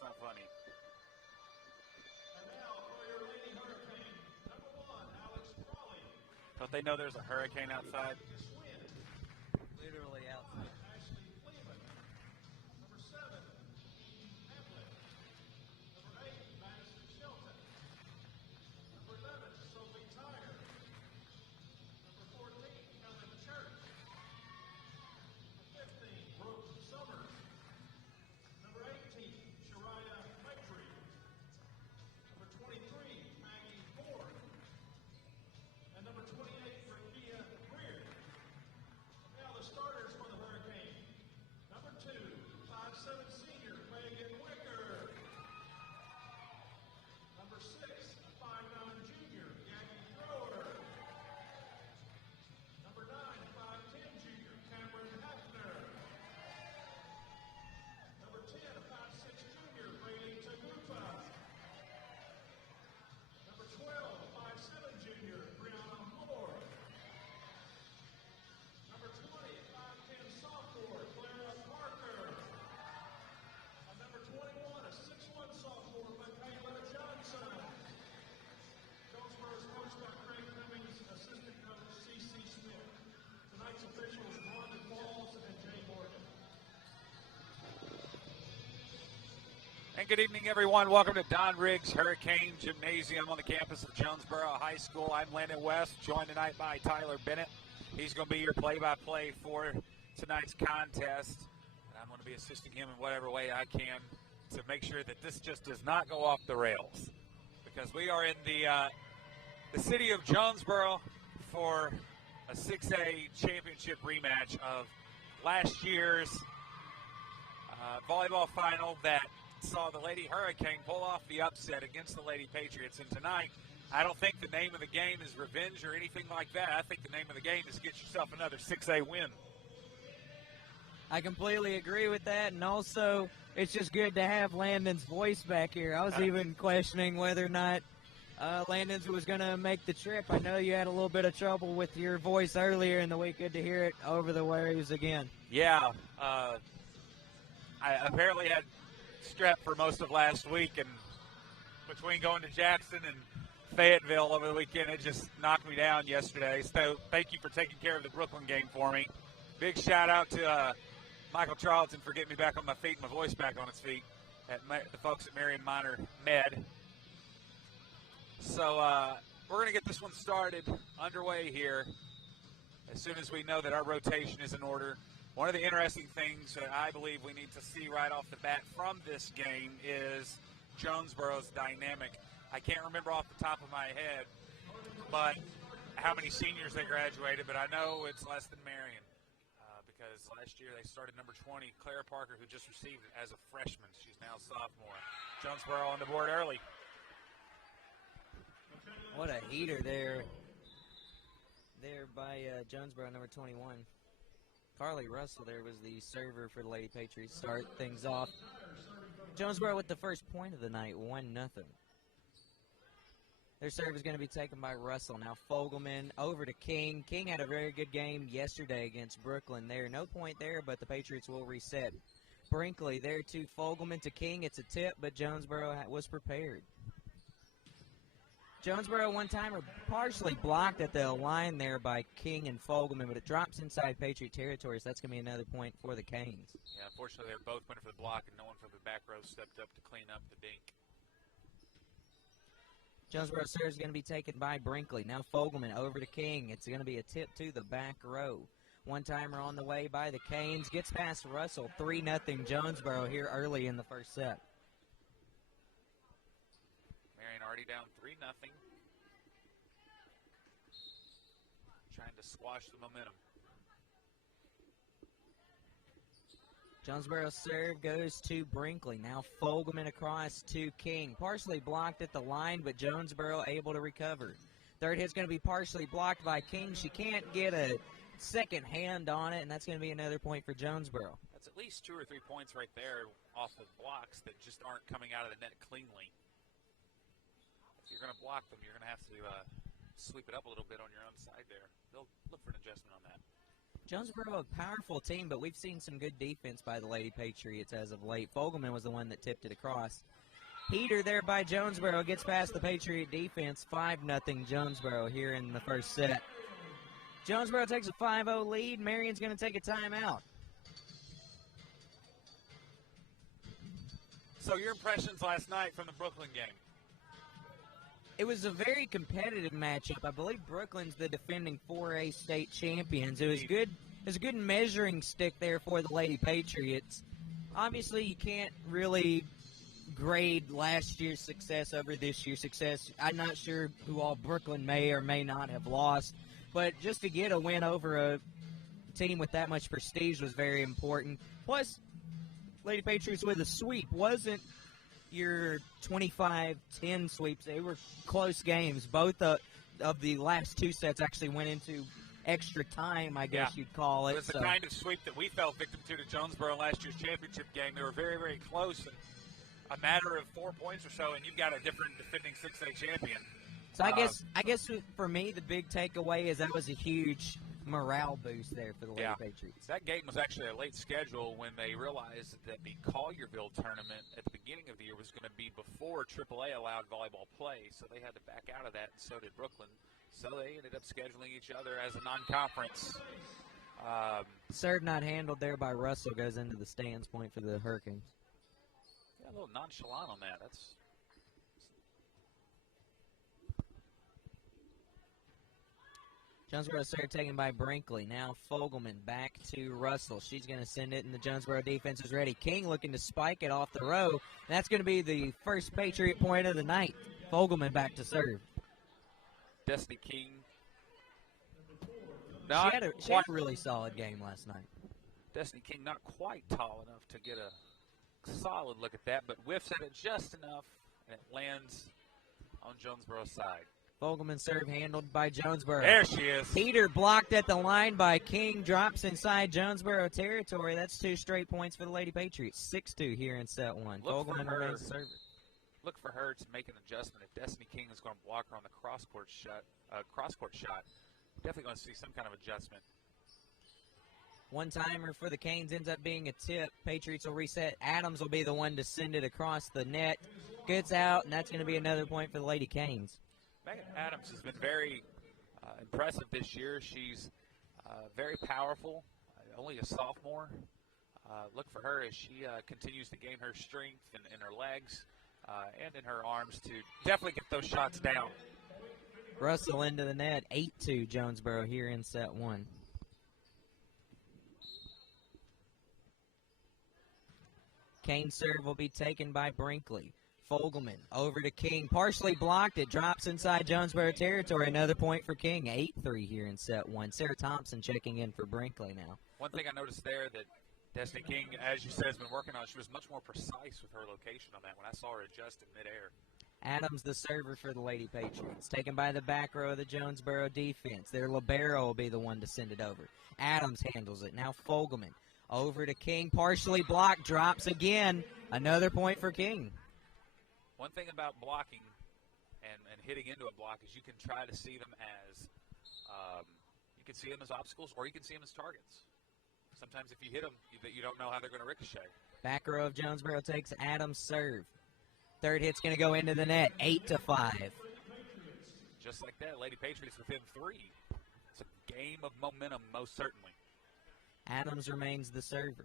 That's not funny. Don't they know there's a hurricane outside? Literally outside. And good evening, everyone. Welcome to Don Riggs Hurricane Gymnasium on the campus of Jonesboro High School. I'm Landon West, joined tonight by Tyler Bennett. He's going to be your play-by-play for tonight's contest. And I'm going to be assisting him in whatever way I can to make sure that this just does not go off the rails. Because we are in the city of Jonesboro for a 6A championship rematch of last year's volleyball final that saw the Lady Hurricane pull off the upset against the Lady Patriots. And tonight, I don't think the name of the game is revenge or anything like that. I think the name of the game is get yourself another 6A win. I completely agree with that, and also it's just good to have Landon's voice back here. I was even questioning whether or not Landon's was going to make the trip. I know you had a little bit of trouble with your voice earlier in the week. Good to hear it over the waves again. Yeah, I apparently had strep for most of last week, and between going to Jackson and Fayetteville over the weekend, it just knocked me down yesterday. So thank you for taking care of the Brooklyn game for me. Big shout out to Michael Charlton for getting me back on my feet and my voice back on its feet at the folks at Marion Minor Med. So we're going to get this one started underway here as soon as we know that our rotation is in order. One of the interesting things that I believe we need to see right off the bat from this game is Jonesboro's dynamic. I can't remember off the top of my head but how many seniors they graduated, but I know it's less than Marion because last year they started number 20, Clara Parker, who just received it as a freshman. She's now a sophomore. Jonesboro on the board early. What a heater there by Jonesboro, number 21. Carly Russell there was the server for the Lady Patriots. Start things off. Jonesboro with the first point of the night, 1-0. Their serve is going to be taken by Russell. Now Fogelman over to King. King had a very good game yesterday against Brooklyn there. No point there, but the Patriots will reset. Brinkley there to Fogelman to King. It's a tip, but Jonesboro was prepared. Jonesboro one-timer partially blocked at the line there by King and Fogelman, but it drops inside Patriot territory, so that's going to be another point for the Canes. Yeah, unfortunately, they both went for the block, and no one from the back row stepped up to clean up the dink. Jonesboro serve is going to be taken by Brinkley. Now Fogelman over to King. It's going to be a tip to the back row. One-timer on the way by the Canes. Gets past Russell. 3-0 Jonesboro here early in the first set. Marion already down 3-0. Trying to squash the momentum. Jonesboro's serve goes to Brinkley. Now Fogelman across to King. Partially blocked at the line, but Jonesboro able to recover. Third hit's going to be partially blocked by King. She can't get a second hand on it, and that's going to be another point for Jonesboro. That's at least 2 or 3 points right there off of blocks that just aren't coming out of the net cleanly. If you're going to block them, you're going to have to sweep it up a little bit on your own side there. They'll look for an adjustment on that. Jonesboro, a powerful team, but we've seen some good defense by the Lady Patriots as of late. Fogelman was the one that tipped it across. Heater there by Jonesboro gets past the Patriot defense. 5-0 Jonesboro here in the first set. Jonesboro takes a 5-0 lead. Marion's going to take a timeout. So your impressions last night from the Brooklyn game? It was a very competitive matchup. I believe Brooklyn's the defending 4A state champions. It was good. It was a good measuring stick there for the Lady Patriots. Obviously, you can't really grade last year's success over this year's success. I'm not sure who all Brooklyn may or may not have lost, but just to get a win over a team with that much prestige was very important. Plus, Lady Patriots with a sweep wasn't your 25-10 sweeps. They were close games. Both of the last two sets actually went into extra time, I guess you'd call it. It was the kind of sweep that we fell victim to Jonesboro last year's championship game. They were very, very close. And a matter of 4 points or so, and you've got a different defending 6A champion. So I guess for me, the big takeaway is that was a huge morale boost there for the Lady Patriots. That game was actually a late schedule when they realized that the Collierville tournament at the beginning of the year was going to be before AAA allowed volleyball play, so they had to back out of that, and so did Brooklyn. So they ended up scheduling each other as a non-conference. Serve not handled there by Russell goes into the stands point for the Hurricanes. Yeah, a little nonchalant on that. That's Jonesboro serve taken by Brinkley. Now Fogelman back to Russell. She's going to send it, and the Jonesboro defense is ready. King looking to spike it off the row. And that's going to be the first Patriot point of the night. Fogelman back to serve. Destiny King. She had a really solid game last night. Destiny King not quite tall enough to get a solid look at that, but whiffs at it just enough, and it lands on Jonesboro's side. Fogelman serve handled by Jonesboro. There she is. Peter blocked at the line by King, drops inside Jonesboro territory. That's 2 straight points for the Lady Patriots. 6-2 here in set one. Fogelman remains server. Look for her to make an adjustment. If Destiny King is going to block her on the cross-court shot, definitely going to see some kind of adjustment. One-timer for the Canes ends up being a tip. Patriots will reset. Adams will be the one to send it across the net. Gets out, and that's going to be another point for the Lady Canes. Megan Adams has been very impressive this year. She's very powerful, only a sophomore. Look for her as she continues to gain her strength in her legs and in her arms to definitely get those shots down. Russell into the net, 8-2 Jonesboro here in set one. Kane's serve will be taken by Brinkley. Fogelman over to King, partially blocked. It drops inside Jonesboro territory. Another point for King. 8-3 here in set one. Sarah Thompson checking in for Brinkley now. One thing I noticed there that Destiny King, as you said, has been working on, she was much more precise with her location on that when I saw her adjust in midair. Adams, the server for the Lady Patriots. Taken by the back row of the Jonesboro defense. Their libero will be the one to send it over. Adams handles it. Now Fogelman over to King. Partially blocked. Drops again. Another point for King. One thing about blocking and hitting into a block is you can try to see them as obstacles, or you can see them as targets. Sometimes if you hit them, you don't know how they're going to ricochet. Back row of Jonesboro takes Adams' serve. Third hit's going to go into the net, 8-5. Just like that, Lady Patriots within 3. It's a game of momentum, most certainly. Adams remains the server.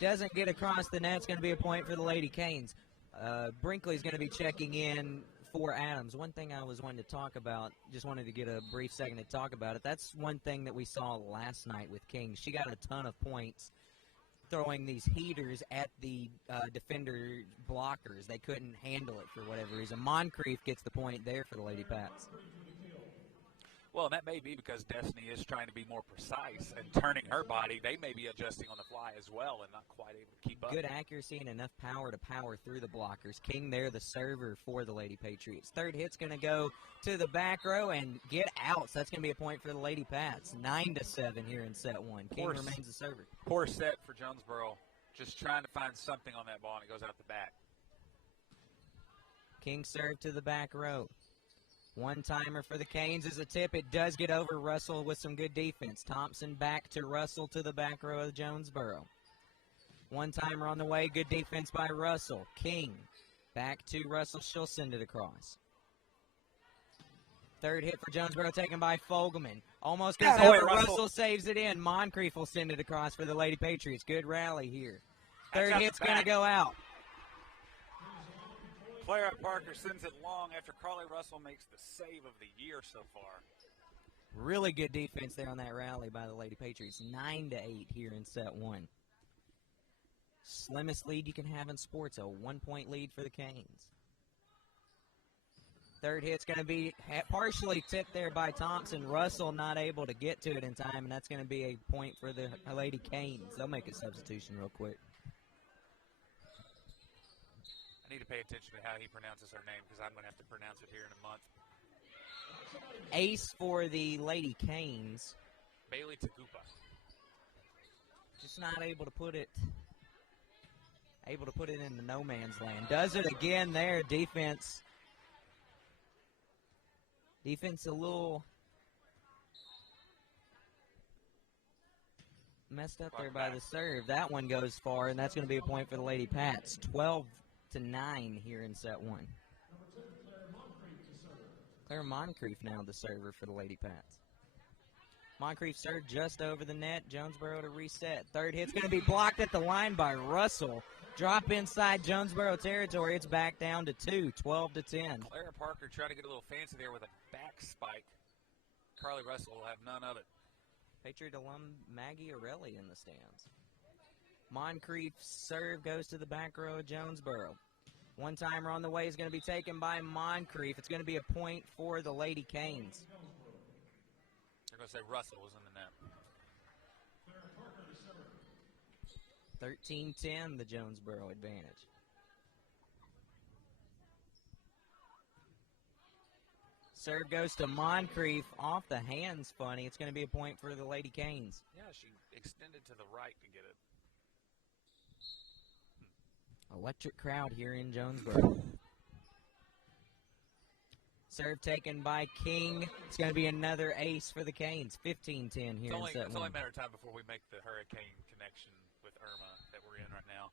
Doesn't get across the net. It's going to be a point for the Lady Canes. Brinkley's going to be checking in for Adams. One thing I was wanting to talk about, just wanted to get a brief second to talk about it. That's one thing that we saw last night with King. She got a ton of points throwing these heaters at the defender blockers. They couldn't handle it for whatever reason. Moncrief gets the point there for the Lady Pats. Well, and that may be because Destiny is trying to be more precise and turning her body. They may be adjusting on the fly as well and not quite able to keep up. Good accuracy and enough power to power through the blockers. King there, the server for the Lady Patriots. Third hit's going to go to the back row and get out. So that's going to be a point for the Lady Pats. 9-7 here in set one. King remains the server. Poor set for Jonesboro. Just trying to find something on that ball, and it goes out the back. King serve to the back row. One-timer for the Canes is a tip. It does get over Russell with some good defense. Thompson back to Russell to the back row of Jonesboro. One-timer on the way. Good defense by Russell. King back to Russell. She'll send it across. Third hit for Jonesboro taken by Fogelman. Almost goes out, but Russell saves it in. Moncrief will send it across for the Lady Patriots. Good rally here. Third hit's going to go out. Player at Parker sends it long after Carly Russell makes the save of the year so far. Really good defense there on that rally by the Lady Patriots. 9-8 here in set one. Slimmest lead you can have in sports, a 1-point lead for the Canes. Third hit's going to be partially tipped there by Thompson. Russell not able to get to it in time, and that's going to be a point for the Lady Canes. They'll make a substitution real quick. I need to pay attention to how he pronounces her name because I'm going to have to pronounce it here in a month. Ace for the Lady Canes. Bailey Tagupa. Just not able to put it in the no man's land. Does it again there. Defense a little messed up there by the serve. That one goes far, and that's going to be a point for the Lady Pats. 12-9 here in set one. Claire Moncrief now the server for the Lady Pats. Moncrief served just over the net. Jonesboro to reset. Third hit's going to be blocked at the line by Russell. Drop inside Jonesboro territory. It's back down to 2, 12-10. Clara Parker tried to get a little fancy there with a back spike. Carly Russell will have none of it. Patriot alum Maggie Orelli in the stands. Moncrief's serve goes to the back row of Jonesboro. One-timer on the way is going to be taken by Moncrief. It's going to be a point for the Lady Canes. They're going to say Russell was in the net. 13-10, the Jonesboro advantage. Serve goes to Moncrief. Off the hands, funny. It's going to be a point for the Lady Canes. Yeah, she extended to the right to get it. Electric crowd here in Jonesboro. Serve taken by King. It's going to be another ace for the Canes. 15-10 here in set one. It's only a matter of time before we make the hurricane connection with Irma that we're in right now.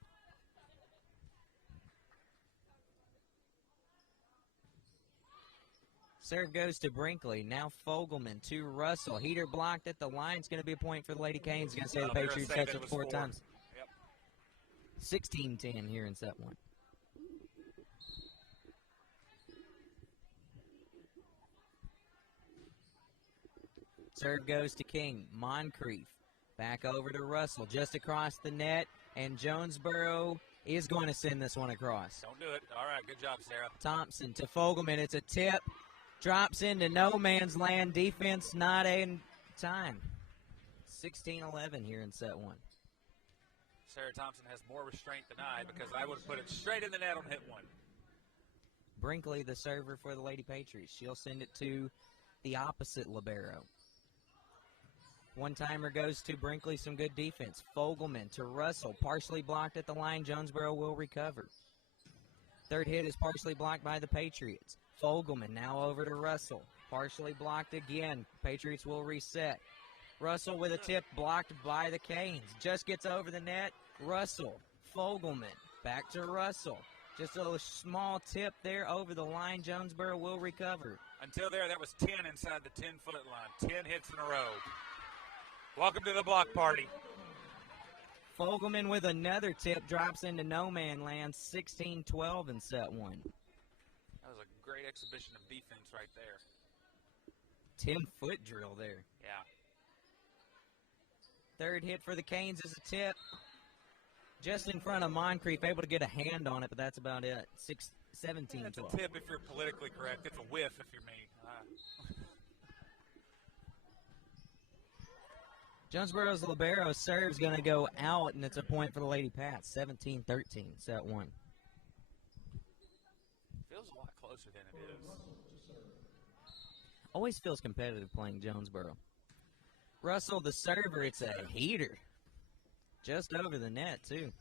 Serve goes to Brinkley. Now Fogelman to Russell. Heater blocked at the line. It's going to be a point for the Lady Canes. Going to say the Patriots touched it four times. Yep. 16-10 here in set one. Serve goes to King. Moncrief back over to Russell. Just across the net. And Jonesboro is going to send this one across. Don't do it. All right, good job, Sarah. Thompson to Fogelman. It's a tip. Drops into no man's land. Defense not in time. 16-11 here in set one. Sarah Thompson has more restraint than I because I would have put it straight in the net on hit one. Brinkley, the server for the Lady Patriots. She'll send it to the opposite libero. One-timer goes to Brinkley. Some good defense. Fogelman to Russell. Partially blocked at the line. Jonesboro will recover. Third hit is partially blocked by the Patriots. Fogelman now over to Russell. Partially blocked again. Patriots will reset. Russell with a tip blocked by the Canes. Just gets over the net. Russell. Fogelman. Back to Russell. Just a small tip there over the line. Jonesboro will recover. Until there, that was 10 inside the 10-foot line. 10 hits in a row. Welcome to the block party. Fogelman with another tip drops into no man land. 16-12 in set one. That was a great exhibition of defense right there. 10-foot drill there. Yeah. Third hit for the Canes is a tip. Just in front of Moncrief, able to get a hand on it, but that's about it. 17-12. It's a tip if you're politically correct. It's a whiff if you're me. Jonesboro's libero serve's going to go out, and it's a point for the Lady Pats. 17-13, set one. Feels a lot closer than it is. Always feels competitive playing Jonesboro. Russell, the server, it's a heater. Just over the net, too.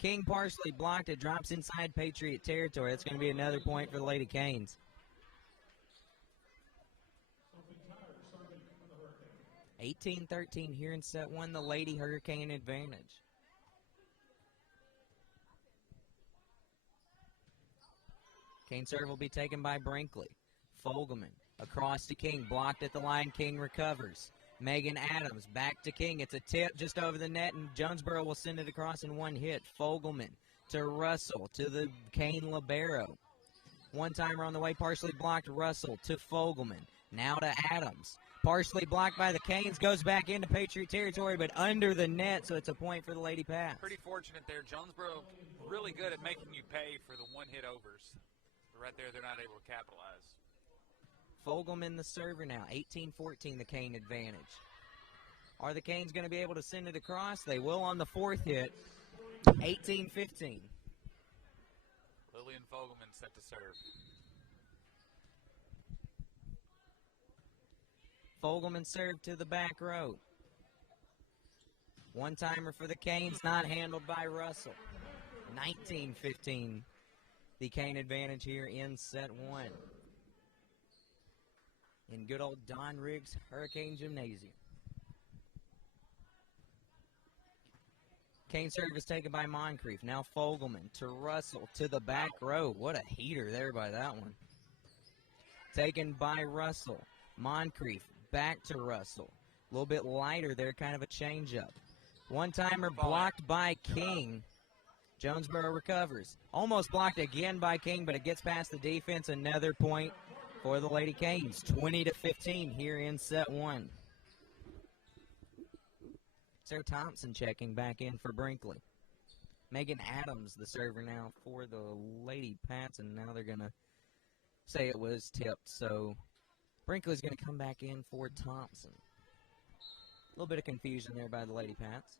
King partially blocked it, drops inside Patriot territory. That's going to be another point for the Lady Canes. 18-13 here in set one, the Lady Hurricane advantage. Cane serve will be taken by Brinkley. Fogelman across to King, blocked at the line. King recovers. Megan Adams back to King. It's a tip just over the net, and Jonesboro will send it across in one hit. Fogelman to Russell, to the Cane libero. One-timer on the way, partially blocked. Russell to Fogelman. Now to Adams. Partially blocked by the Canes, goes back into Patriot territory, but under the net, so it's a point for the Lady Pats. Pretty fortunate there. Jonesboro really good at making you pay for the one-hit overs. But right there, they're not able to capitalize. Fogelman the server now, 18-14 the Cane advantage. Are the Canes going to be able to send it across? They will on the fourth hit, 18-15. Lillian Fogelman set to serve. Fogelman served to the back row. One-timer for the Canes, not handled by Russell. 19-15, the Cane advantage here in set one. In good old Don Riggs Hurricane Gymnasium. Cane serve is taken by Moncrief. Now Fogelman to Russell to the back row. What a heater there by that one. Taken by Russell. Moncrief back to Russell. A little bit lighter there, kind of a changeup. One-timer blocked by King. Jonesboro recovers. Almost blocked again by King, but it gets past the defense. Another point for the Lady Canes. 20-15 here in set one. Sarah Thompson checking back in for Brinkley. Megan Adams, the server now for the Lady Pats, and now they're going to say it was tipped. So Brinkley's going to come back in for Thompson. A little bit of confusion there by the Lady Pats.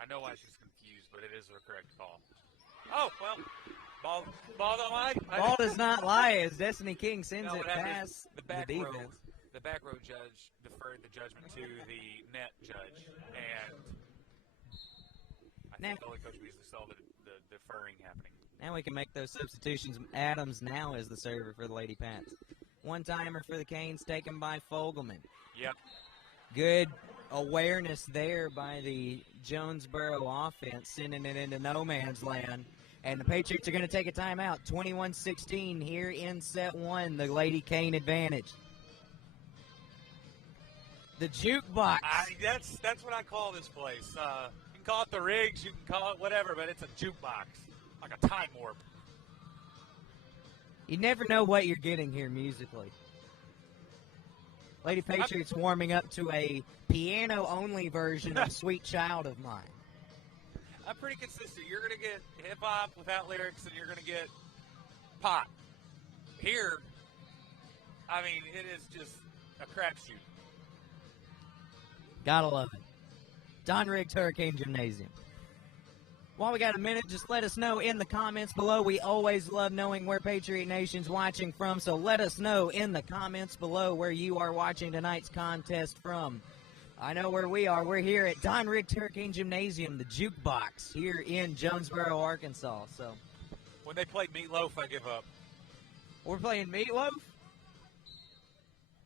I know why she's confused, but it is the correct call. Oh, well, ball don't lie. Ball does not lie as Destiny King sends it past the back the row. defense. The back row judge deferred the judgment to the net judge, and I think only Coach Beasley saw the deferring happening. Now we can make those substitutions. Adams now is the server for the Lady Pats. One-timer for the Canes taken by Fogelman. Yep. Good awareness there by the Jonesboro offense, sending it into no man's land. And the Patriots are going to take a timeout. 21-16 here in set one, the Lady Cane advantage. The jukebox. That's what I call this place. You can call it the Riggs, you can call it whatever, but it's a jukebox, like a time warp. You never know what you're getting here musically. Lady Patriots warming up to a piano-only version of Sweet Child of Mine. I'm pretty consistent. You're going to get hip-hop without lyrics, and you're going to get pop. Here, I mean, it is just a crapshoot. Gotta love it. Don Riggs Hurricane Gymnasium. While we got a minute, just let us know in the comments below. We always love knowing where Patriot Nation's watching from, so let us know in the comments below where you are watching tonight's contest from. I know where we are. We're here at Don Riggs Hurricane Gymnasium, the jukebox, here in Jonesboro, Arkansas. So, when they play Meatloaf, I give up. We're playing Meatloaf?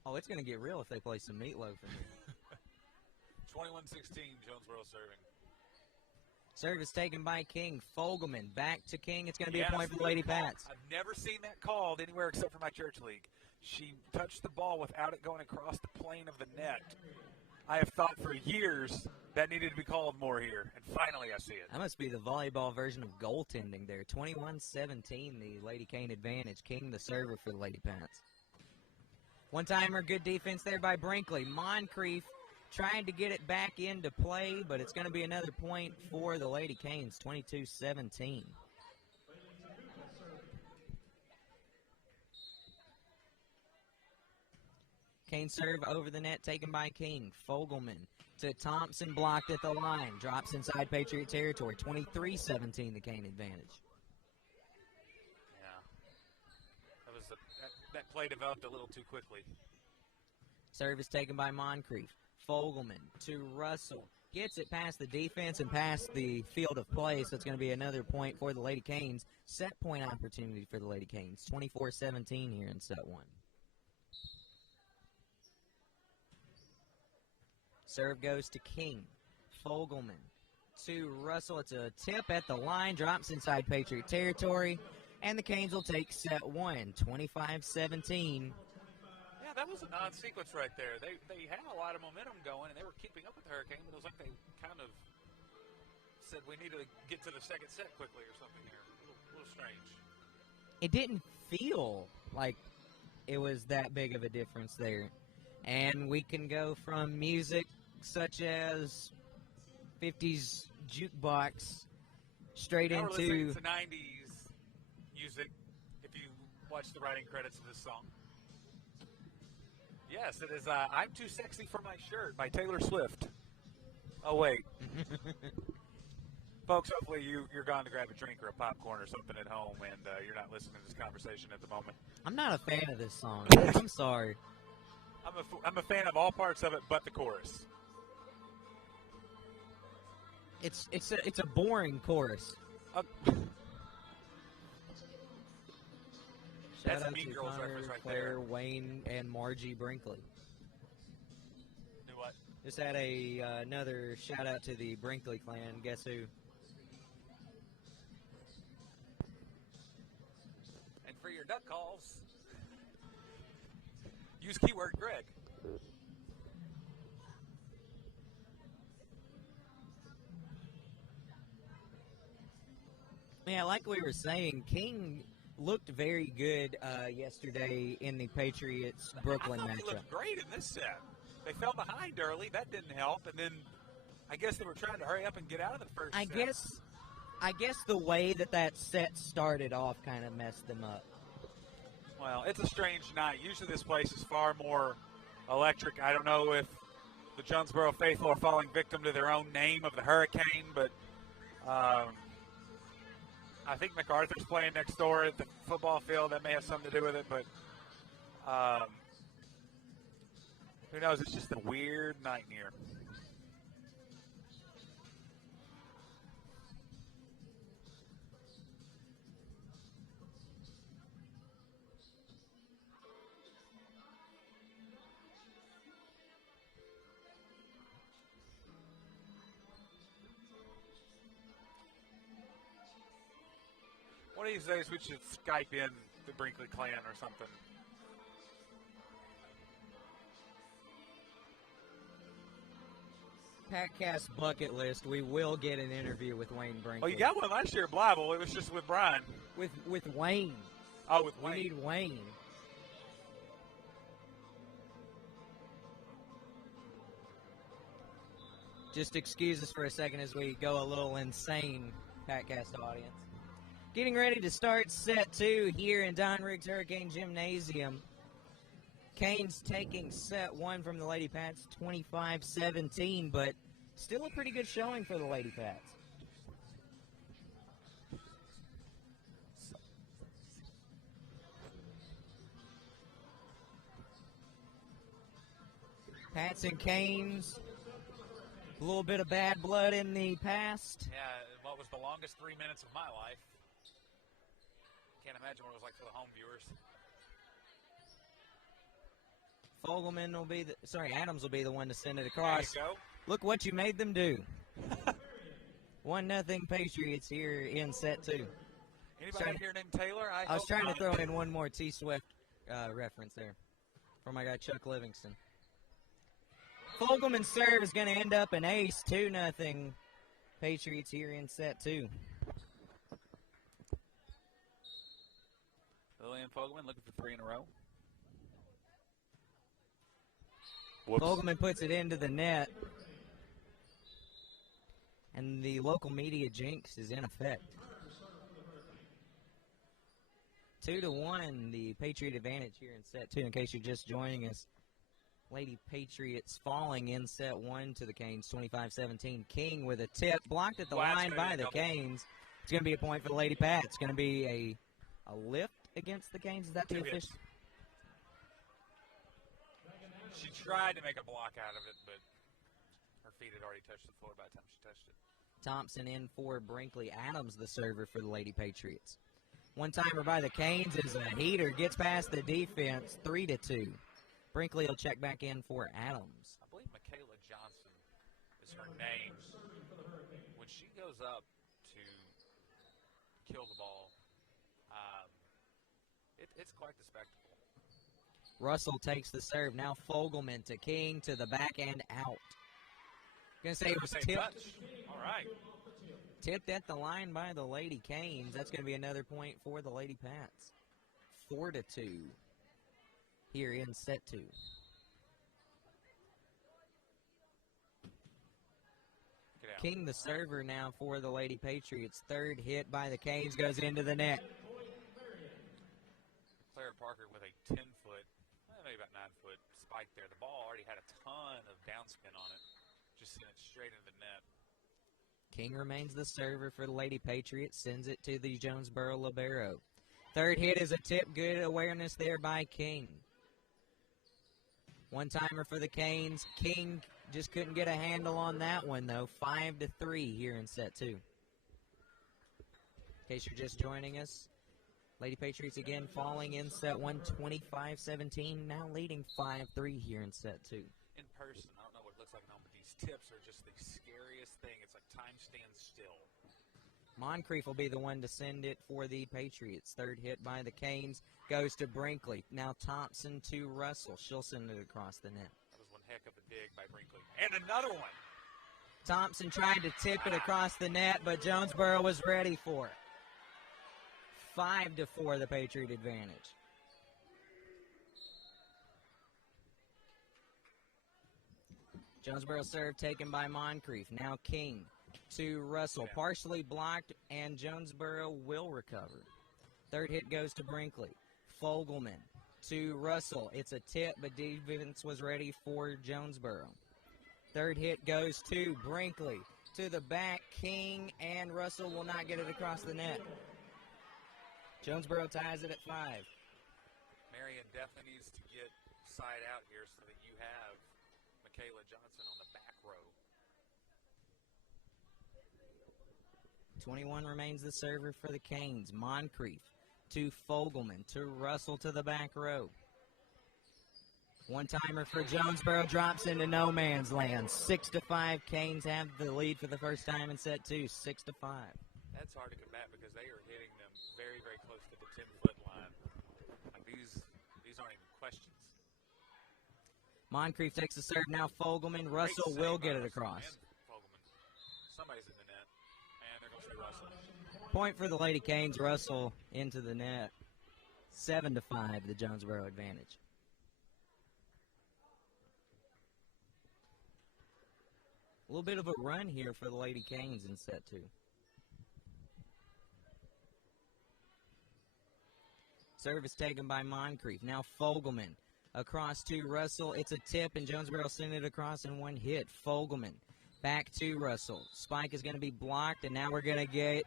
Oh, it's going to get real if they play some Meatloaf in here. 21-16, Jonesboro serving. Service taken by King. Fogelman back to King. It's going to be a point for the Lady Pats. I've never seen that called anywhere except for my church league. She touched the ball without it going across the plane of the net. I have thought for years that needed to be called more here, and finally I see it. That must be the volleyball version of goaltending there. 21-17, the Lady Cane advantage. King the server for the Lady Pats. One-timer, good defense there by Brinkley. Moncrief trying to get it back into play, but it's going to be another point for the Lady Canes, 22-17. Cane serve over the net taken by King. Fogelman to Thompson, blocked at the line. Drops inside Patriot territory, 23-17, the Cane advantage. Yeah. That play developed a little too quickly. Serve is taken by Moncrief. Fogelman to Russell. Gets it past the defense and past the field of play, so it's going to be another point for the Lady Canes. Set point opportunity for the Lady Canes. 24-17 here in set one. Serve goes to King. Fogelman to Russell. It's a tip at the line. Drops inside Patriot territory. And the Canes will take set one, 25-17. Yeah, that was a non-sequence right there. They had a lot of momentum going, and they were keeping up with the Hurricane, but it was like they kind of said we need to get to the second set quickly or something here. A little strange. It didn't feel like it was that big of a difference there. And we can go from music such as 50s jukebox straight now into... we're listening to 90s music, if you watch the writing credits of this song. Yes, it is I'm Too Sexy for My Shirt by Taylor Swift. Oh, wait. Folks, hopefully you're going to grab a drink or a popcorn or something at home, and you're not listening to this conversation at the moment. I'm not a fan of this song. I'm sorry. I'm a fan of all parts of it but the chorus. It's a boring chorus. That's Shout a out Mean to Girls Connor, reference right Claire, there. Wayne, and Margie Brinkley. Do what? Just had another shout out to the Brinkley clan. Guess who? And for your duck calls, use keyword Greg. Yeah, like we were saying, King looked very good yesterday in the Patriots-Brooklyn I thought matchup. they looked great in this set. They fell behind early. That didn't help. And then I guess they were trying to hurry up and get out of the first I set. guess the way that set started off kind of messed them up. Well, it's a strange night. Usually this place is far more electric. I don't know if the Jonesboro faithful are falling victim to their own name of the Hurricane, but I think MacArthur's playing next door at the football field. That may have something to do with it, but who knows? It's just a weird night here. One of these days we should Skype in the Brinkley clan or something. Patcast bucket list, we will get an interview with Wayne Brinkley. Oh, you got one last year at Blyville. It was just with Brian. With Wayne. Oh, with Wayne. We need Wayne. Just excuse us for a second as we go a little insane, Patcast audience. Getting ready to start set two here in Don Riggs Hurricane Gymnasium. Canes taking set one from the Lady Pats, 25-17, but still a pretty good showing for the Lady Pats. Pats and Canes, a little bit of bad blood in the past. Yeah, what was the longest 3 minutes of my life. Can't imagine what it was like for the home viewers. Fogelman will be Adams will be the one to send it across. There you go. Look what you made them do. 1-0 Patriots here in set two. Anybody here named Taylor? I was trying to throw in one more T. Swift reference there for my guy Chuck Livingston. Fogelman's serve is going to end up an ace, 2-0 Patriots here in set two. Lillian Fogelman looking for three in a row. Fogelman puts it into the net. And the local media jinx is in effect. 2-1, the Patriot advantage here in set two. In case you're just joining us, Lady Patriots falling in set one to the Canes, 25-17. King with a tip, blocked at the line by the Canes. It's going to be a point for the Lady Pats. It's going to be a lift against the Canes. Is that the official? She tried to make a block out of it, but her feet had already touched the floor by the time she touched it. Thompson in for Brinkley. Adams the server for the Lady Patriots. One-timer by the Canes is a heater. Gets past the defense, 3-2. Brinkley will check back in for Adams. I believe Michaela Johnson is her name. When she goes up to kill the ball, it's quite the spectacle. Russell takes the serve. Now Fogelman to King to the back and out. Going to say it was tipped. Touch. All right. Tipped at the line by the Lady Canes. That's going to be another point for the Lady Pats. 4-2 here in set 2. King the server now for the Lady Patriots. Third hit by the Canes goes into the net. Clara Parker with a 10-foot, maybe about 9-foot spike there. The ball already had a ton of downspin on it. Just sent it straight into the net. King remains the server for the Lady Patriots. Sends it to the Jonesboro Libero. Third hit is a tip. Good awareness there by King. One-timer for the Canes. King just couldn't get a handle on that one, though. 5-3 here in set 2. In case you're just joining us, Lady Patriots again falling in set 1, 25-17, now leading 5-3 here in set 2. In person, I don't know what it looks like now, but these tips are just the scariest thing. It's like time stands still. Moncrief will be the one to send it for the Patriots. Third hit by the Canes goes to Brinkley. Now Thompson to Russell. She'll send it across the net. That was one heck of a dig by Brinkley. And another one. Thompson tried to tip it across the net, but Jonesboro was ready for it. 5-4, the Patriot advantage. Jonesboro serve taken by Moncrief. Now King to Russell. Partially blocked, and Jonesboro will recover. Third hit goes to Brinkley. Fogelman to Russell. It's a tip, but defense was ready for Jonesboro. Third hit goes to Brinkley. To the back, King and Russell will not get it across the net. Jonesboro ties it at 5. Marion definitely needs to get side out here so that you have Michaela Johnson on the back row. 21 remains the server for the Canes. Moncrief to Fogelman to Russell to the back row. One-timer for Jonesboro drops into no man's land. 6-5. Canes have the lead for the first time in set 2. 6-5. That's hard to combat because they are hitting them very, very close to the 10-foot line. Like these aren't even questions. Moncrief takes the serve. Now Fogelman. Russell will get it across. Fogelman. Somebody's in the net. And there goes Russell. Point for the Lady Canes. Russell into the net. 7-5, the Jonesboro advantage. A little bit of a run here for the Lady Canes in set 2. Service taken by Moncrief. Now Fogelman across to Russell. It's a tip, and Jonesboro sent it across in one hit. Fogelman back to Russell. Spike is going to be blocked, and now we're going to get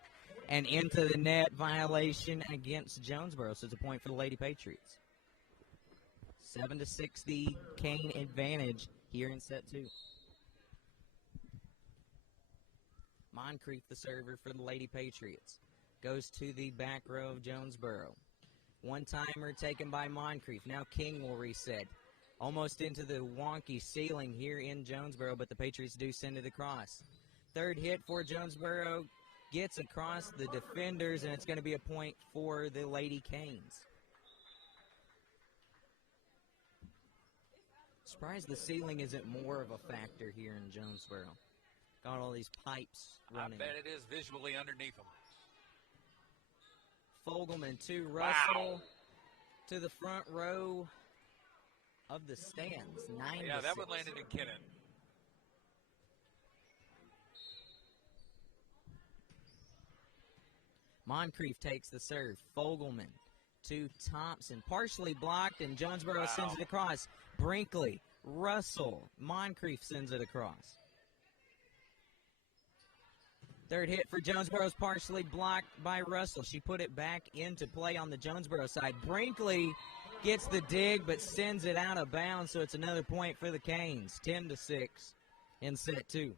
an into the net violation against Jonesboro. So it's a point for the Lady Patriots. 7-6, the Cane advantage here in set 2. Moncrief, the server for the Lady Patriots, goes to the back row of Jonesboro. One-timer taken by Moncrief. Now King will reset. Almost into the wonky ceiling here in Jonesboro, but the Patriots do send it across. Third hit for Jonesboro gets across the defenders, and it's going to be a point for the Lady Canes. Surprised the ceiling isn't more of a factor here in Jonesboro. Got all these pipes running. I bet it is visually underneath them. Fogelman to Russell to the front row of the stands. 9-6. Yeah, that one landed in Kennan. Moncrief takes the serve. Fogelman to Thompson. Partially blocked, and Jonesboro sends it across. Brinkley, Russell, Moncrief sends it across. Third hit for Jonesboro is partially blocked by Russell. She put it back into play on the Jonesboro side. Brinkley gets the dig but sends it out of bounds, so it's another point for the Canes. 10-6 in set 2.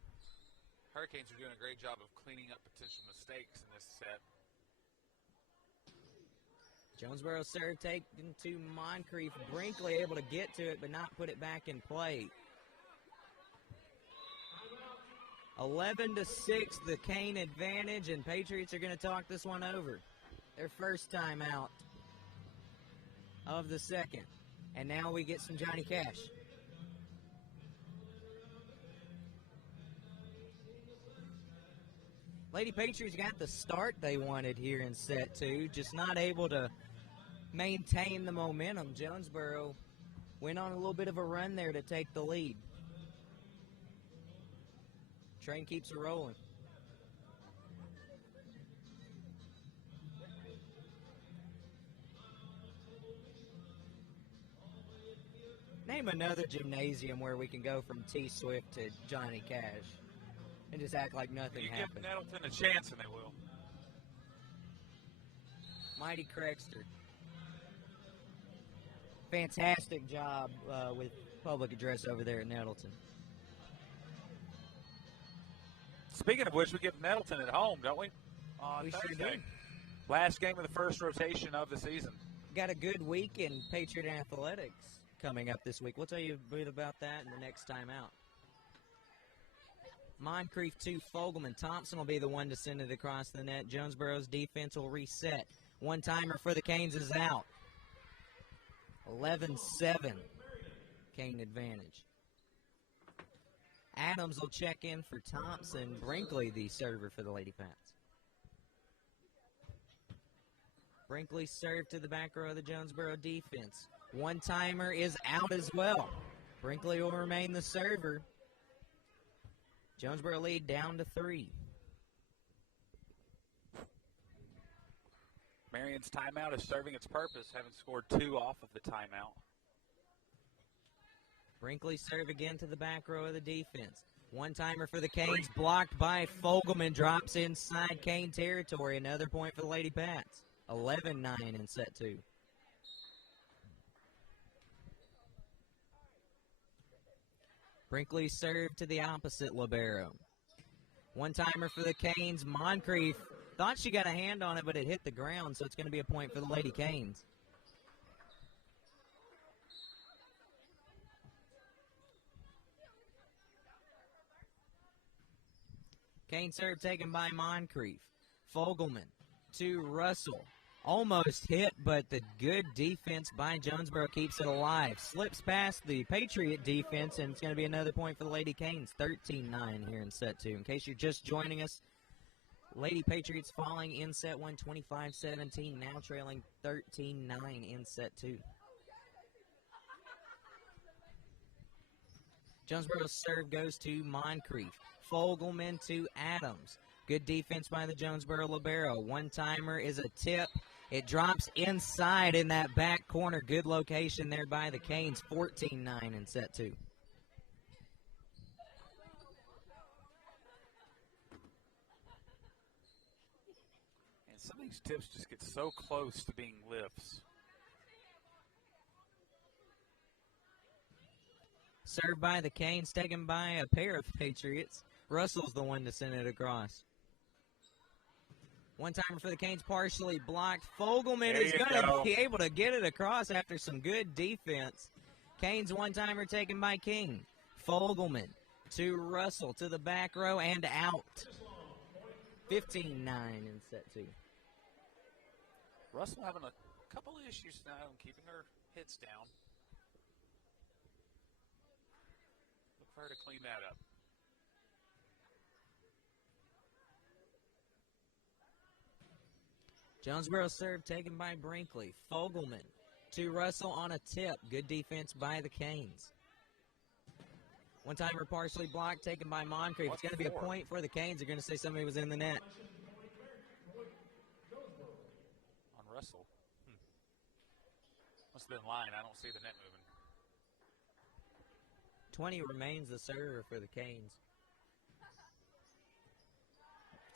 Hurricanes are doing a great job of cleaning up potential mistakes in this set. Jonesboro serve taken to Moncrief. Brinkley able to get to it but not put it back in play. 11-6, the Kane advantage, and Patriots are going to talk this one over. Their first time out of the second. And now we get some Johnny Cash. Lady Patriots got the start they wanted here in set two, just not able to maintain the momentum. Jonesboro went on a little bit of a run there to take the lead. Train keeps it rolling. Name another gymnasium where we can go from T Swift to Johnny Cash and just act like nothing happened. Give Nettleton a chance, and they will. Mighty Crexter. Fantastic job with public address over there at Nettleton. Speaking of which, we get Nettleton at home, don't we? On We Thursday. sure do. Last game of the first rotation of the season. Got a good week in Patriot Athletics coming up this week. We'll tell you a bit about that in the next time out. Moncrief 2, Fogelman. Thompson will be the one to send it across the net. Jonesboro's defense will reset. One-timer for the Canes is out. 11-7, Cane advantage. Adams will check in for Thompson. Brinkley, the server for the Lady Pats. Brinkley served to the back row of the Jonesboro defense. One-timer is out as well. Brinkley will remain the server. Jonesboro lead down to 3. Marion's timeout is serving its purpose, having scored 2 off of the timeout. Brinkley serve again to the back row of the defense. One-timer for the Canes, blocked by Fogelman, drops inside Cane territory. Another point for the Lady Pats. 11-9 in set 2. Brinkley served to the opposite libero. One-timer for the Canes. Moncrief thought she got a hand on it, but it hit the ground, so it's going to be a point for the Lady Canes. Cane serve taken by Moncrief. Fogelman to Russell. Almost hit, but the good defense by Jonesboro keeps it alive. Slips past the Patriot defense, and it's going to be another point for the Lady Canes. 13-9 here in set 2. In case you're just joining us, Lady Patriots falling in set 1, 25-17, now trailing 13-9 in set 2. Jonesboro's serve goes to Moncrief. Fogelman to Adams. Good defense by the Jonesboro libero. One-timer is a tip. It drops inside in that back corner. Good location there by the Canes. 14-9 in set 2. And some of these tips just get so close to being lifts. Served by the Canes, taken by a pair of Patriots. Russell's the one to send it across. One-timer for the Canes, partially blocked. Fogelman is going to be able to get it across after some good defense. Canes one-timer taken by King. Fogelman to Russell to the back row and out. 15-9 in set 2. Russell having a couple of issues now in keeping her hits down. Look for her to clean that up. Jonesboro serve taken by Brinkley. Fogelman to Russell on a tip. Good defense by the Canes. One-timer partially blocked, taken by Moncrief. It's going to be a point for the Canes. They're going to say somebody was in the net. On Russell. Must have been line. I don't see the net moving. 20 remains the server for the Canes.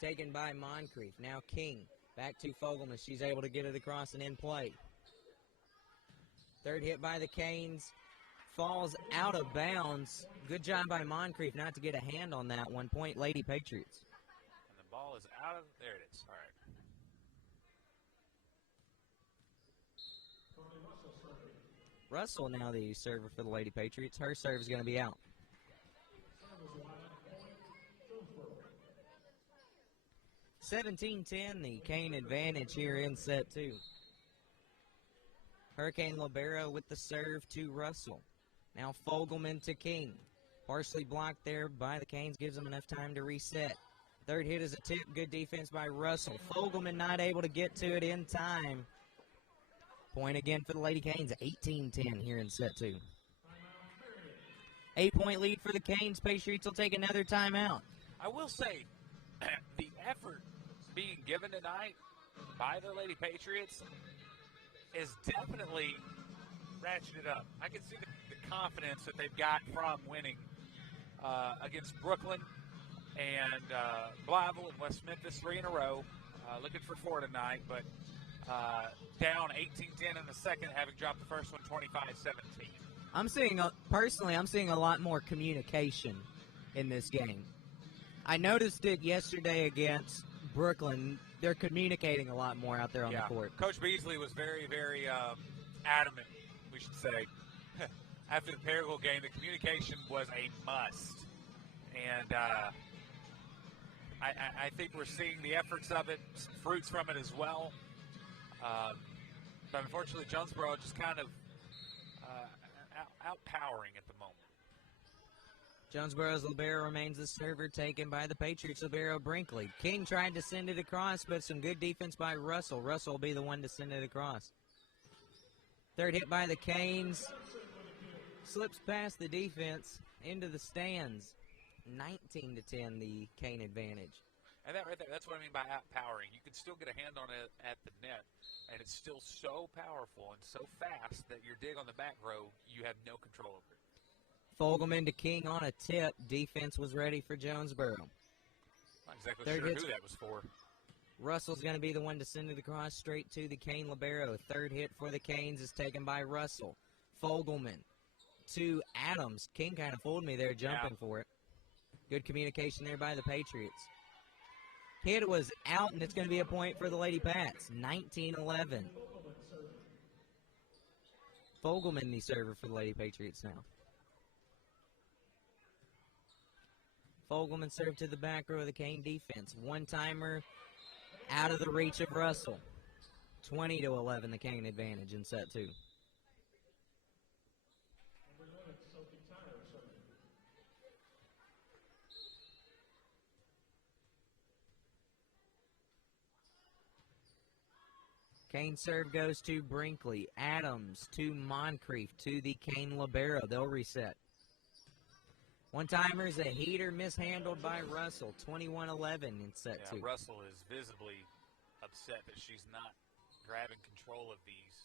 Taken by Moncrief. Now King. Back to Fogelman. She's able to get it across and in play. Third hit by the Canes. Falls out of bounds. Good job by Moncrief not to get a hand on that one. Point Lady Patriots. And the ball is out of, there it is. All right. Russell now the server for the Lady Patriots. Her serve is going to be out. 17-10, the Cane advantage here in set two. Hurricane Libero with the serve to Russell. Now Fogelman to King. Partially blocked there by the Canes, gives them enough time to reset. Third hit is a tip, good defense by Russell. Fogelman not able to get to it in time. Point again for the Lady Canes, 18-10 here in set two. 8-point lead for the Canes. Patriots will take another timeout. I will say, the effort being given tonight by the Lady Patriots is definitely ratcheted up. I can see the confidence that they've got from winning against Brooklyn and Blytheville and West Memphis 3 in a row. Looking for 4 tonight, but down 18-10 in the second, having dropped the first one 25-17. Personally, I'm seeing a lot more communication in this game. I noticed it yesterday against Brooklyn. They're communicating a lot more out there on the court. Coach Beasley was very, very adamant, we should say. After the Perryville game, the communication was a must. And I think we're seeing the efforts of it, some fruits from it as well. But unfortunately, Jonesboro just kind of outpowering at the moment. Jonesboro's Libero remains the server, taken by the Patriots. Libero Brinkley. King tried to send it across, but some good defense by Russell. Russell will be the one to send it across. Third hit by the Canes. Slips past the defense into the stands. 19-10, the Cane advantage. And that right there, that's what I mean by outpowering. You can still get a hand on it at the net, and it's still so powerful and so fast that your dig on the back row, you have no control over it. Fogelman to King on a tip. Defense was ready for Jonesboro. Not exactly sure who that was for. Russell's going to be the one to send it across straight to the Cane Libero. Third hit for the Canes is taken by Russell. Fogelman to Adams. King kind of fooled me there, jumping for it. Good communication there by the Patriots. Hit was out, and it's going to be a point for the Lady Pats. 19-11. Fogelman, the server for the Lady Patriots now. Fogelman served to the back row of the Cane defense. One-timer out of the reach of Russell. 20-11, the Cane advantage in set two. Cane serve goes to Brinkley. Adams to Moncrief to the Cane Libero. They'll reset. One-timer's a heater mishandled by Russell. 21-11 in set two. Russell is visibly upset that she's not grabbing control of these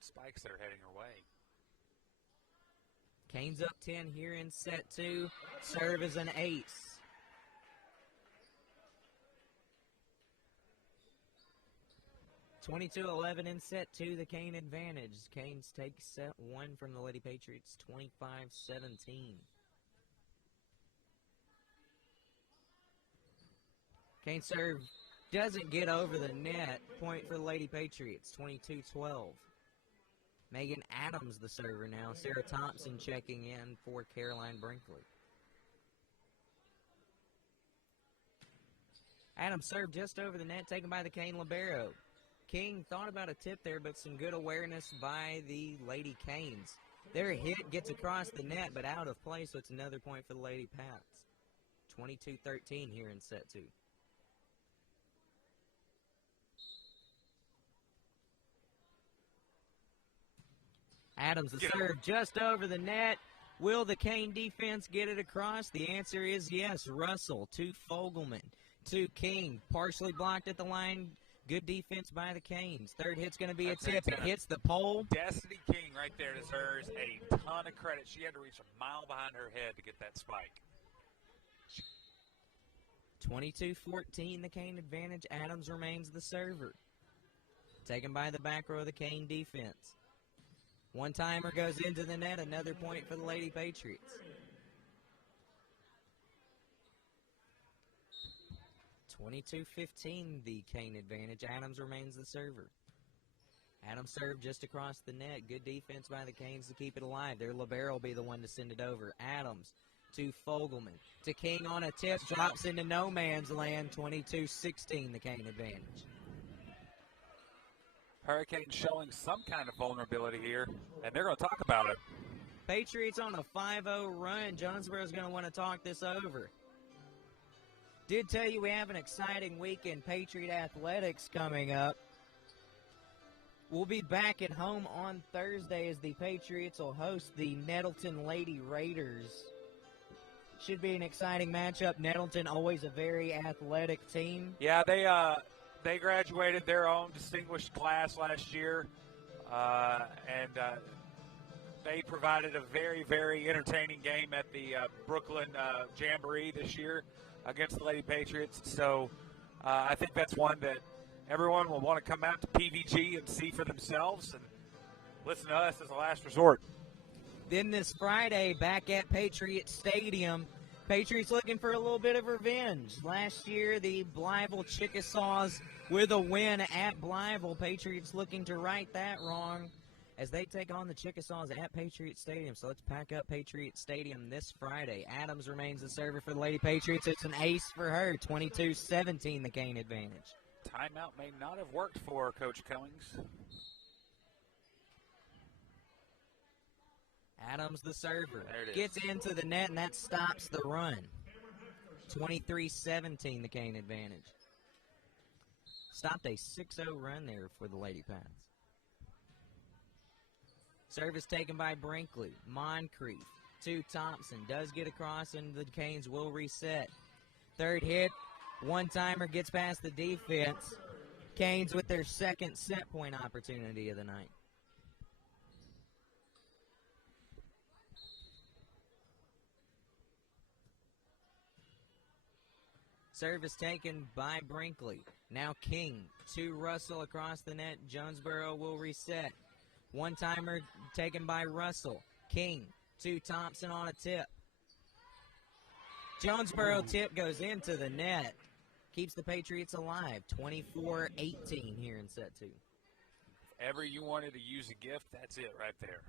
spikes that are heading her way. Cane's up 10 here in set two. Serve is an ace. (22-11) in set two, the Cane advantage. Canes take set one from the Lady Patriots, 25-17. Cane serve doesn't get over the net. Point for the Lady Patriots, 22-12. Megan Adams, the server now. Sarah Thompson checking in for Caroline Brinkley. Adams served just over the net, taken by the Cane Libero. King thought about a tip there, but some good awareness by the Lady Canes. Their hit gets across the net, but out of play, so it's another point for the Lady Pats. 22-13 here in set two. Adams, the serve just over the net. Will the Cane defense get it across? The answer is yes. Russell to Fogelman to King. Partially blocked at the line. Good defense by the Canes. Third hit's going to be a tip. It hits the pole. Destiny King right there deserves a ton of credit. She had to reach a mile behind her head to get that spike. 22-14, the Cane advantage. Adams remains the server. Taken by the back row of the Cane defense. One-timer goes into the net. Another point for the Lady Patriots. 22-15, the Cane advantage. Adams remains the server. Adams served just across the net. Good defense by the Canes to keep it alive. Their libero will be the one to send it over. Adams to Fogelman. To King on a tip, drops into no man's land, 22-16, the Cane advantage. Hurricanes showing some kind of vulnerability here, and they're going to talk about it. Patriots on a 5-0 run. Jonesboro's going to want to talk this over. Did tell you we have an exciting week in Patriot athletics coming up. We'll be back at home on Thursday as the Patriots will host the Nettleton Lady Raiders. Should be an exciting matchup. Nettleton, always a very athletic team. Yeah, they graduated their own distinguished class last year, and they provided a very, very entertaining game at the Brooklyn Jamboree this year against the Lady Patriots. So I think that's one that everyone will want to come out to PVG and see for themselves and listen to us as a last resort. Then this Friday, back at Patriot Stadium, Patriots looking for a little bit of revenge. Last year, the Blytheville Chickasaws with a win at Blytheville. Patriots looking to right that wrong as they take on the Chickasaws at Patriot Stadium. So let's pack up Patriot Stadium this Friday. Adams remains the server for the Lady Patriots. It's an ace for her, 22-17, the Cane advantage. Timeout may not have worked for Coach Cummings. Adams, the server, gets into the net, and that stops the run. 23-17, the Cane advantage. Stopped a 6-0 run there for the Lady Pats. Service taken by Brinkley. Moncrief to Thompson. Does get across, and the Canes will reset. Third hit. One-timer gets past the defense. Canes with their second set point opportunity of the night. Service taken by Brinkley. Now King to Russell across the net. Jonesboro will reset. One-timer taken by Russell. King to Thompson on a tip. Jonesboro tip goes into the net. Keeps the Patriots alive. 24-18 here in set two. If ever you wanted to use a gift, that's it right there.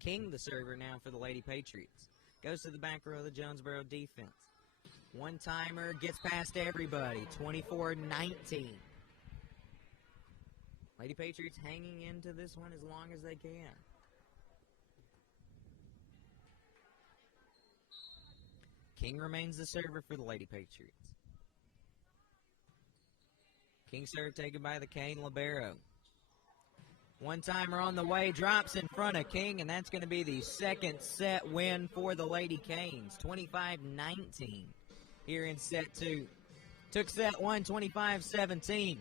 King, the server now for the Lady Patriots. Goes to the back row of the Jonesboro defense. One-timer gets past everybody. 24-19. Lady Patriots hanging into this one as long as they can. King remains the server for the Lady Patriots. King serve taken by the Cane Libero. One-timer on the way, drops in front of King, and that's going to be the second set win for the Lady Canes. 25-19 here in set two. Took set one, 25-17.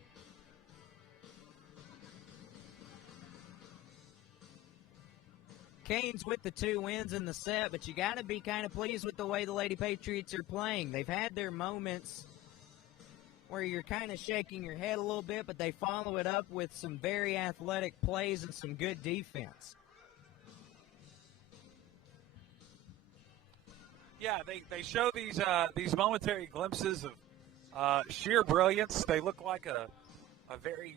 Canes with the 2 wins in the set, but you got to be kind of pleased with the way the Lady Patriots are playing. They've had their moments where you're kind of shaking your head a little bit, but they follow it up with some very athletic plays and some good defense. Yeah, they show these momentary glimpses of sheer brilliance. They look like a very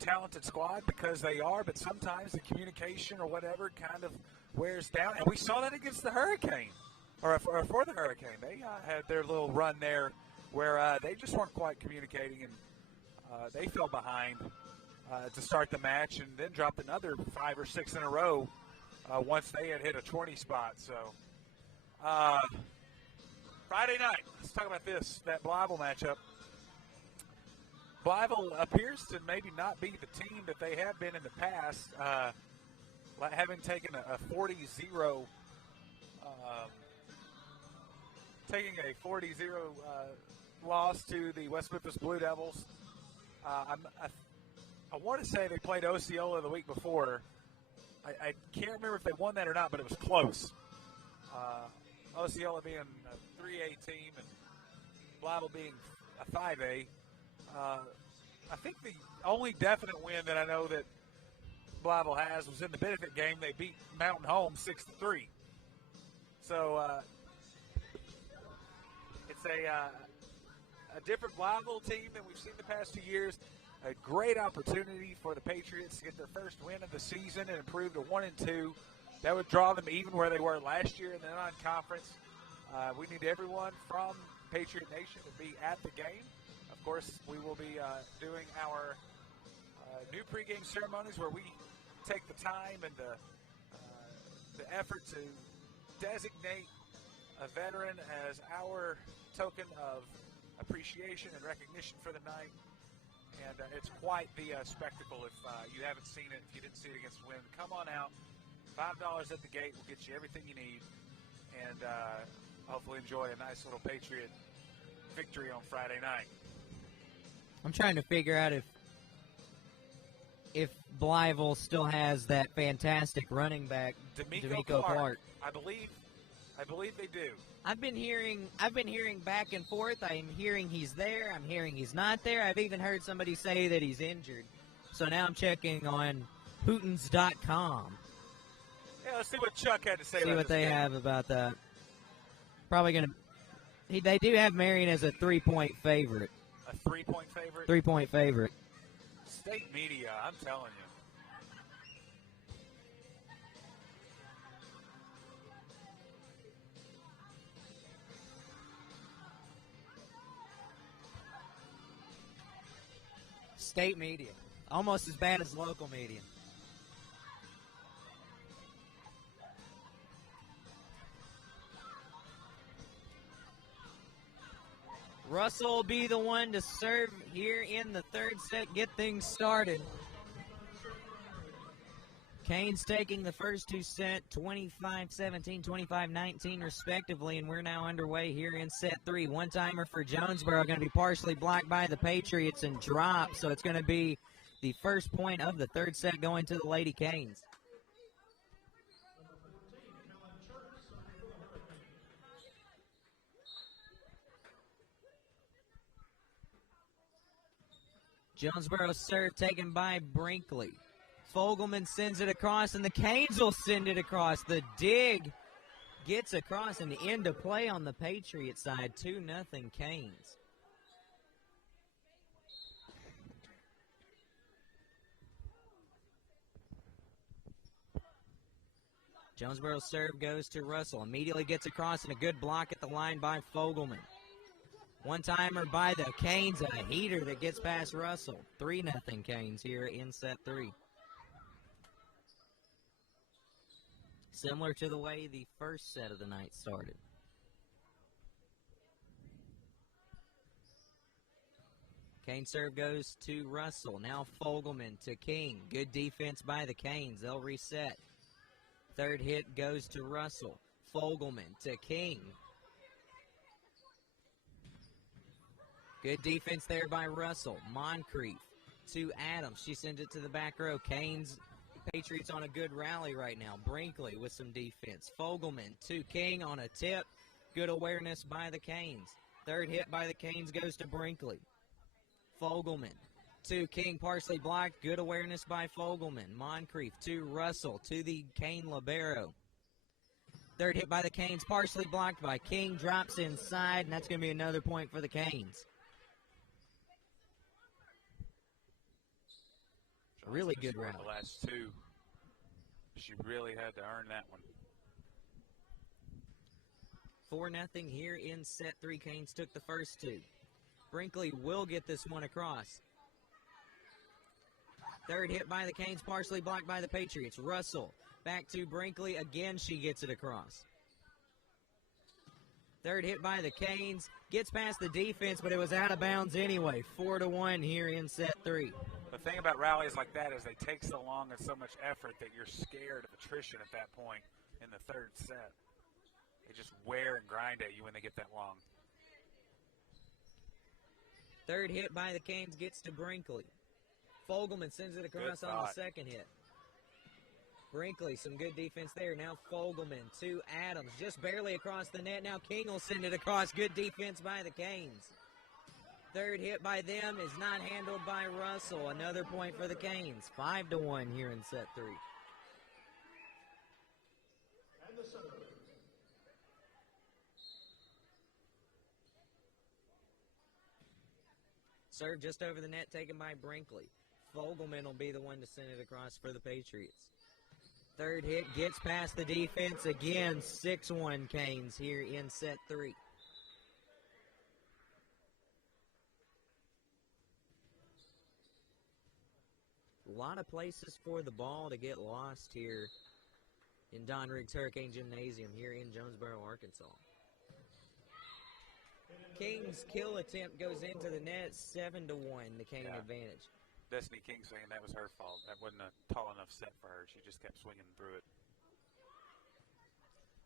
talented squad because they are, but sometimes the communication or whatever kind of wears down. And we saw that against the Hurricane, or for the Hurricane. They had their little run there where they just weren't quite communicating, and they fell behind to start the match and then dropped another 5 or 6 in a row once they had hit a 20 spot. So Friday night, let's talk about that Blytheville matchup. Blytheville appears to maybe not be the team that they have been in the past, having taken a 40-0 loss to the West Memphis Blue Devils. I want to say they played Osceola the week before. I can't remember if they won that or not, but it was close. Osceola being a 3A team and Blytheville being a 5A. I think the only definite win that I know that Blytheville has was in the benefit game. They beat Mountain Home 6-3. So it's a different Blytheville team than we've seen the past 2 years. A great opportunity for the Patriots to get their first win of the season and improve to 1-2. that would draw them even where they were last year in the non-conference. We need everyone from Patriot Nation to be at the game. Of course, we will be doing our new pregame ceremonies where we take the time and the effort to designate a veteran as our token of appreciation and recognition for the night. And it's quite the spectacle. If you haven't seen it, if you didn't see it against Wynn, come on out. $5 at the gate will get you everything you need. And hopefully enjoy a nice little Patriot victory on Friday night. I'm trying to figure out if Blytheville still has that fantastic running back, D'Amico Clark. I believe they do. I've been hearing back and forth. I'm hearing he's there. I'm hearing he's not there. I've even heard somebody say that he's injured. So now I'm checking on Hootens.com. Yeah, let's see what Chuck had to say. See about what they game. have about that. Probably gonna. They do have Marion as a 3-point favorite. A 3-point favorite. 3-point favorite. State media, I'm telling you. State media. Almost as bad as local media. Russell will be the one to serve here in the third set, get things started. Canes taking the first two sets, 25-17, 25-19 respectively, and we're now underway here in set three. One-timer for Jonesboro, going to be partially blocked by the Patriots and dropped, so it's going to be the first point of the third set going to the Lady Canes. Jonesboro's serve taken by Brinkley. Fogelman sends it across, and the Canes will send it across. The dig gets across and into play on the Patriot side. 2-0 Canes. Jonesboro's serve goes to Russell. Immediately gets across, and a good block at the line by Fogelman. One-timer by the Canes, a heater that gets past Russell. 3-0 Canes here in set three. Similar to the way the first set of the night started. Canes serve goes to Russell. Now Fogelman to King. Good defense by the Canes. They'll reset. Third hit goes to Russell. Fogelman to King. Good defense there by Russell. Moncrief to Adams. She sends it to the back row. Canes, Patriots on a good rally right now. Brinkley with some defense. Fogelman to King on a tip. Good awareness by the Canes. Third hit by the Canes goes to Brinkley. Fogelman to King, partially blocked. Good awareness by Fogelman. Moncrief to Russell to the Cane libero. Third hit by the Canes, partially blocked by King. Drops inside, and that's going to be another point for the Canes. Really good round. The last two. She really had to earn that one. 4-0 here in set three. Canes took the first two. Brinkley will get this one across. Third hit by the Canes, partially blocked by the Patriots. Russell back to Brinkley. Again, she gets it across. Third hit by the Canes. Gets past the defense, but it was out of bounds anyway. 4-1 here in set three. The thing about rallies like that is they take so long and so much effort that you're scared of attrition at that point in the third set. They just wear and grind at you when they get that long. Third hit by the Canes gets to Brinkley. Fogelman sends it across on the second hit. Brinkley, some good defense there. Now Fogelman to Adams, just barely across the net. Now King will send it across. Good defense by the Canes. Third hit by them is not handled by Russell. Another point for the Canes. 5-1 here in set three. And the serve. Serve just over the net taken by Brinkley. Fogelman will be the one to send it across for the Patriots. Third hit gets past the defense again. 6-1 Canes here in set 3. A lot of places for the ball to get lost here in Don Riggs Hurricane Gymnasium here in Jonesboro, Arkansas. King's kill attempt goes into the net, 7-1, the Cane advantage. Destiny King saying that was her fault. That wasn't a tall enough set for her. She just kept swinging through it.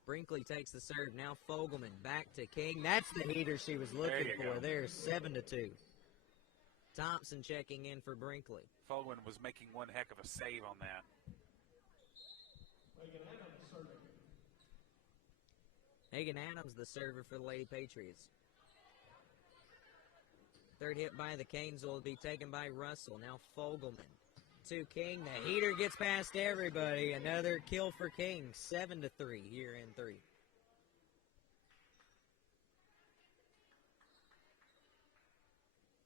Brinkley takes the serve. Now Fogelman back to King. That's the heater she was looking for there, 7-2. Thompson checking in for Brinkley. Fogelman was making one heck of a save on that. Megan Adams, the server for the Lady Patriots. Third hit by the Canes will be taken by Russell. Now Fogelman to King. The heater gets past everybody. Another kill for King. 7-3 here in 3.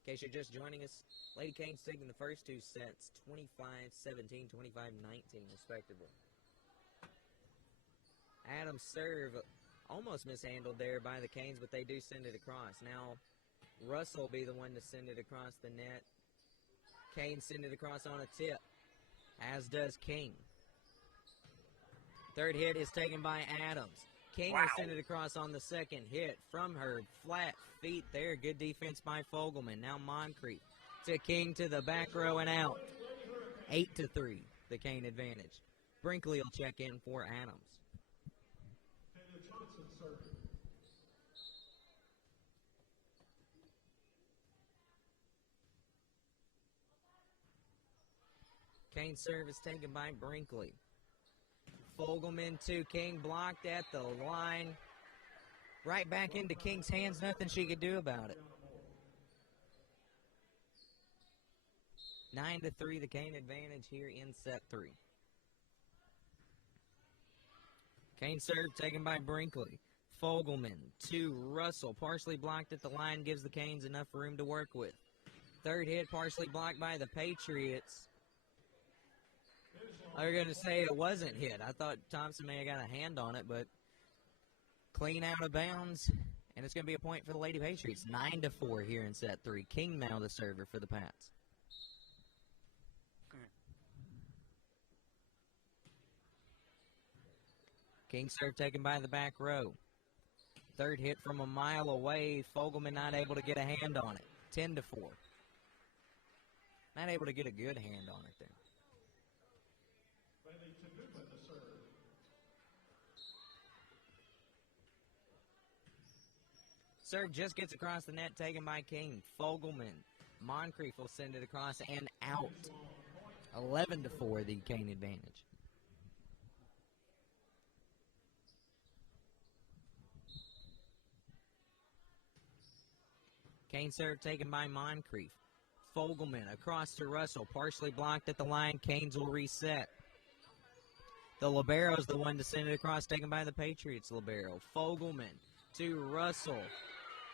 In case you're just joining us, Lady Canes taking the first 2 sets, 25-17, 25-19 respectively. Adams' serve almost mishandled there by the Canes, but they do send it across. Now Russell will be the one to send it across the net. Canes send it across on a tip, as does King. Third hit is taken by Adams. King will send it across on the second hit from her flat feet there. Good defense by Fogelman. Now Moncrief to King to the back row and out. 8-3, the Cane advantage. Brinkley will check in for Adams. Cane's serve is taken by Brinkley. Fogelman to King, blocked at the line. Right back into King's hands, nothing she could do about it. 9-3, the Cane advantage here in set 3. Cane serve taken by Brinkley. Fogelman to Russell, partially blocked at the line, gives the Canes enough room to work with. Third hit partially blocked by the Patriots. I was going to say it wasn't hit. I thought Thompson may have got a hand on it, but clean out of bounds, and it's going to be a point for the Lady Patriots. 9-4 here in set 3. King now the server for the Pats. King serve taken by the back row. Third hit from a mile away. Fogelman not able to get a hand on it. 10-4. Not able to get a good hand on it there. Serve just gets across the net, taken by King. Fogelman. Moncrief will send it across and out. 11-4, the Cane advantage. Cane serve taken by Moncrief. Fogelman across to Russell, partially blocked at the line. Canes will reset. The libero is the one to send it across, taken by the Patriots libero. Fogelman to Russell.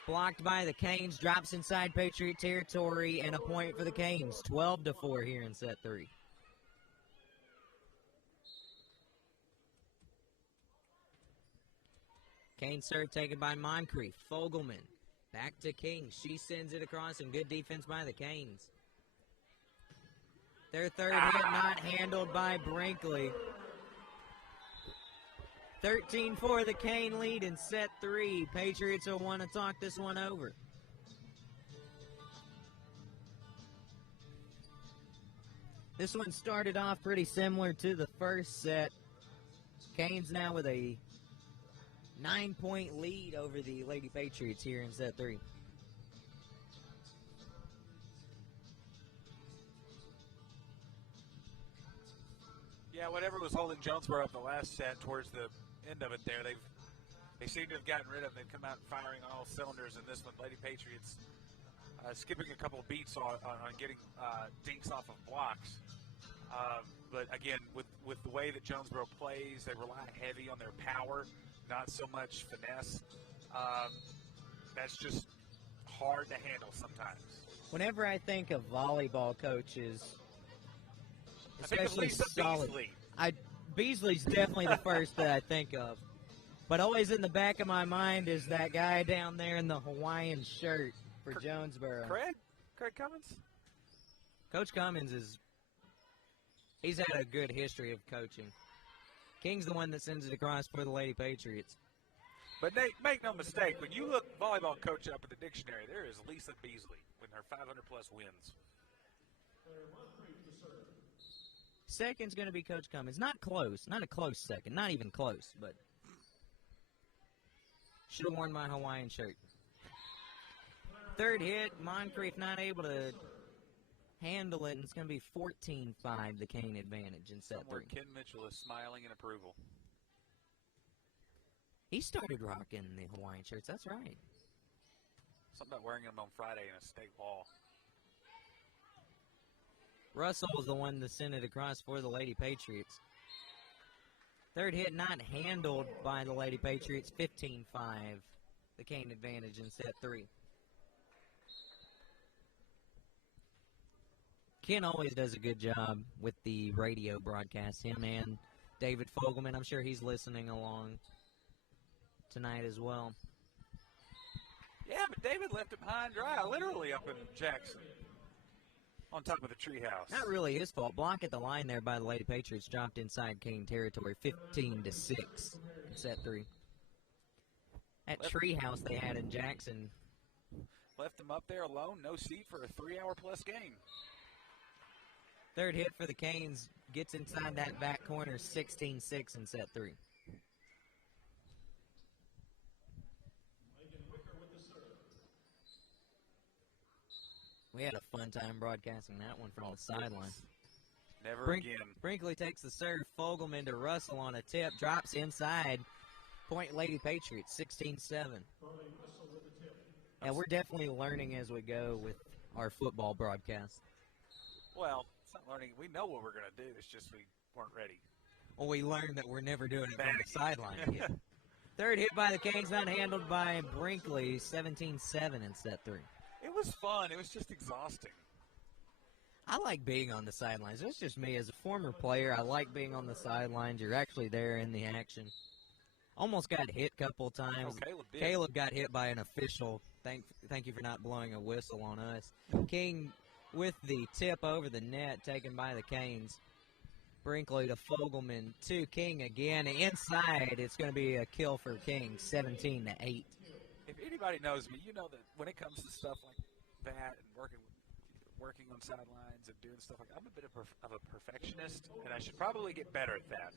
Blocked by the Canes, drops inside Patriot territory, and a point for the Canes. 12-4 here in set 3. Cane serve taken by Moncrief. Fogelman back to King. She sends it across, and good defense by the Canes. Their third hit not handled by Brinkley. 13-4, the Cane lead in set 3. Patriots will want to talk this one over. This one started off pretty similar to the first set. Canes now with a 9-point lead over the Lady Patriots here in set 3. Yeah, whatever was holding Jonesboro up the last set towards the end of it there, they seem to have gotten rid of. They've come out firing on all cylinders in this one. Lady Patriots skipping a couple of beats on getting dinks off of blocks. But again, with the way that Jonesboro plays, they rely heavy on their power, not so much finesse. That's just hard to handle sometimes. Whenever I think of volleyball coaches, especially solid, Beasley's definitely the first that I think of. But always in the back of my mind is that guy down there in the Hawaiian shirt for Jonesboro. Craig Cummins? Coach Cummins he's had a good history of coaching. King's the one that sends it across for the Lady Patriots. But Nate, make no mistake, when you look volleyball coach up in the dictionary, there is Lisa Beasley with her 500-plus wins. Second's going to be Coach Cummins. Not close. Not a close second. Not even close, but should have worn my Hawaiian shirt. Third hit, Moncrief not able to handle it, and it's going to be 14-5, the Cane advantage in set Somewhere 3. Ken Mitchell is smiling in approval. He started rocking the Hawaiian shirts. That's right. Something about wearing them on Friday in a state ball. Russell was the one that sent it across for the Lady Patriots. Third hit not handled by the Lady Patriots, 15-5, the Cane advantage in set 3. Ken always does a good job with the radio broadcast. Him and David Fogelman, I'm sure he's listening along tonight as well. Yeah, but David left him high and dry, literally up in Jackson, on top of the treehouse. Not really his fault. Block at the line there by the Lady Patriots dropped inside Cane territory, 15-6 in set 3. That treehouse they had in Jackson. Left him up there alone, no seat for a 3-hour-plus game. Third hit for the Canes gets inside that back corner, 16-6 in set 3. We had a fun time broadcasting that one from the sideline. Never again. Brinkley takes the serve. Fogelman to Russell on a tip. Drops inside. Point Lady Patriots, 16-7. And we're definitely learning as we go with our football broadcast. Well, it's not learning. We know what we're going to do. It's just we weren't ready. Well, we learned that we're never doing it from the sideline again. Third hit by the Canes, not handled by Brinkley, 17-7 in set 3. It was fun. It was just exhausting. I like being on the sidelines. That's just me. As a former player, I like being on the sidelines. You're actually there in the action. Almost got hit a couple times. Oh, Caleb did. Caleb got hit by an official. Thank you for not blowing a whistle on us. King with the tip over the net taken by the Canes. Brinkley to Fogelman to King again. Inside, it's going to be a kill for King, 17-8. If anybody knows me, you know that when it comes to stuff like that and working on sidelines and doing stuff like that, I'm a bit of a perfectionist, and I should probably get better at that.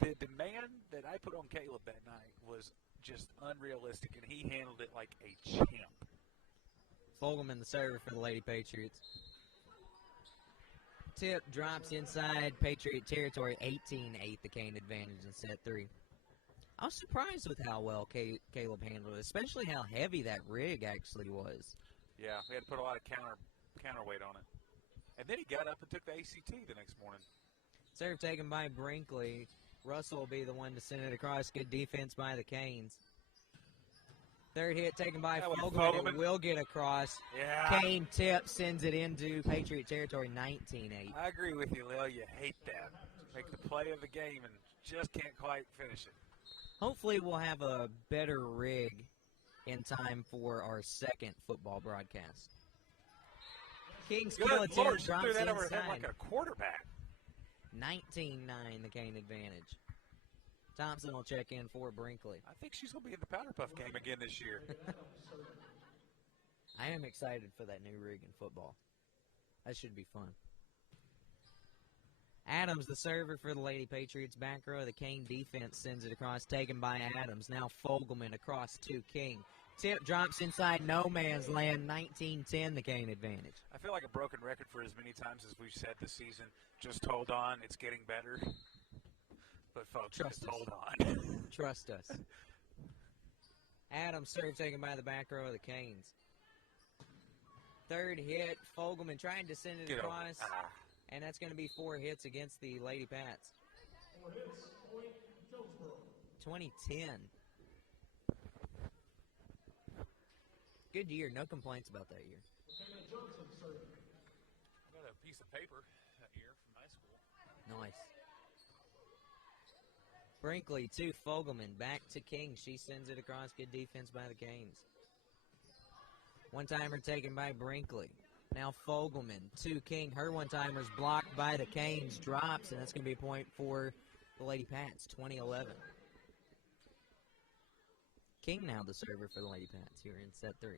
The demand that I put on Caleb that night was just unrealistic, and he handled it like a champ. Fogelman, the server for the Lady Patriots. Tip drops inside Patriot territory, 18-8, the Cane advantage in set 3. I was surprised with how well Caleb handled it, especially how heavy that rig actually was. Yeah, we had to put a lot of counterweight on it. And then he got up and took the ACT the next morning. Serve taken by Brinkley. Russell will be the one to send it across. Good defense by the Canes. Third hit taken by Fogelman. It will get across. Yeah. Cane tip sends it into Patriot territory, 19-8. I agree with you, Lil. You hate that. Make the play of the game and just can't quite finish it. Hopefully we'll have a better rig in time for our second football broadcast. King's kill attempt drops threw that inside. over his head like a quarterback. 19-9, the Cane advantage. Thompson will check in for Brinkley. I think she's going to be in the Powder Puff game again this year. I am excited for that new rig in football. That should be fun. Adams, the server for the Lady Patriots. Back row, the Cane defense sends it across, taken by Adams. Now Fogelman across to King. Tip drops inside no man's land, 19-10, the Cane advantage. I feel like a broken record for as many times as we've said this season. Just hold on, it's getting better. But folks, just hold on. Trust us. Adams, serve taken by the back row of the Canes. Third hit, Fogelman trying to send it across. And that's going to be 4 hits against the Lady Pats. 4 hits, point, Jonesboro. 2010. Good year. No complaints about that year. I got a piece of paper that year from high school. Nice. Brinkley to Fogelman. Back to King. She sends it across. Good defense by the Canes. One-timer taken by Brinkley. Now Fogelman to King. Her one-timer's blocked by the Canes. Drops, and that's going to be a point for the Lady Pats, 20-11. King now the server for the Lady Pats here in set 3.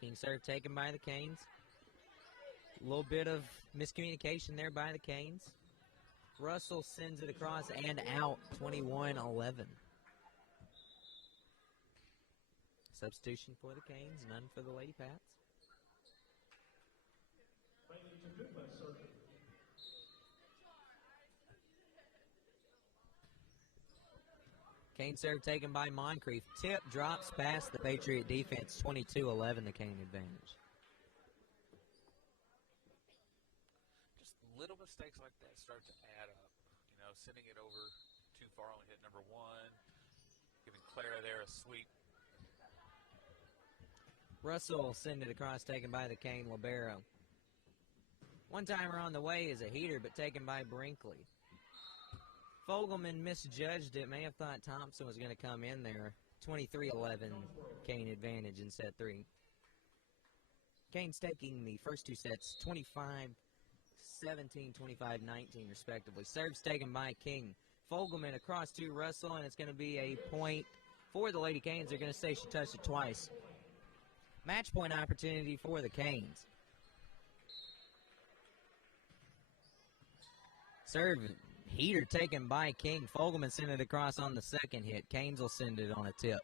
King serve taken by the Canes. A little bit of miscommunication there by the Canes. Russell sends it across and out, 21-11. Substitution for the Canes, none for the Lady Pats. Cane serve taken by Moncrief. Tip drops past the Patriot defense, 22-11, the Cane advantage. Just little mistakes like that start to add up. You know, sending it over too far, only hit number 1. Giving Clara there a sweep. Russell send it across, taken by the Cane libero. One-timer on the way is a heater, but taken by Brinkley. Fogelman misjudged it. May have thought Thompson was going to come in there. 23-11, Cane advantage in set 3. Cane's taking the first two sets, 25-17, 25-19, respectively. Serves taken by King. Fogelman across to Russell, and it's going to be a point for the Lady Canes. They're going to say she touched it twice. Match point opportunity for the Canes. Serve heater taken by King. Fogelman sent it across on the second hit. Canes will send it on a tip.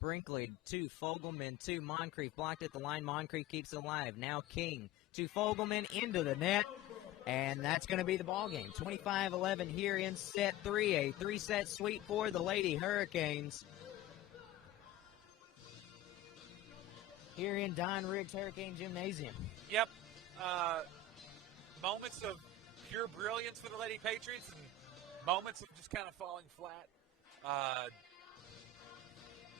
Brinkley to Fogelman to Moncrief. Blocked at the line. Moncrief keeps it alive. Now King to Fogelman into the net. And that's going to be the ball game. 25-11 here in set 3. A 3-set sweep for the Lady Hurricanes. Here in Don Riggs Hurricane Gymnasium. Yep. Moments of pure brilliance for the Lady Patriots and moments of just kind of falling flat.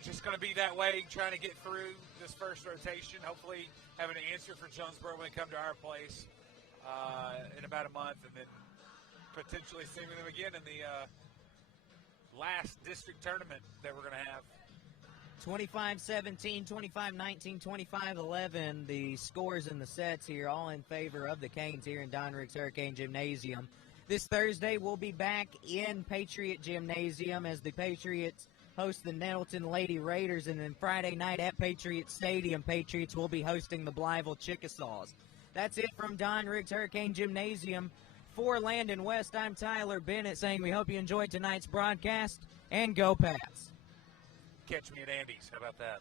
Just going to be that way, trying to get through this first rotation. Hopefully having an answer for Jonesboro when they come to our place in about a month, and then potentially seeing them again in the last district tournament that we're going to have. 25-17, 25-19, 25-11, the scores in the sets here, all in favor of the Canes here in Don Riggs Hurricane Gymnasium. This Thursday, we'll be back in Patriot Gymnasium as the Patriots host the Nettleton Lady Raiders, and then Friday night at Patriot Stadium, Patriots will be hosting the Blytheville Chickasaws. That's it from Don Riggs Hurricane Gymnasium. For Landon West, I'm Tyler Bennett saying we hope you enjoyed tonight's broadcast, and go Pats. Catch me at Andy's. How about that?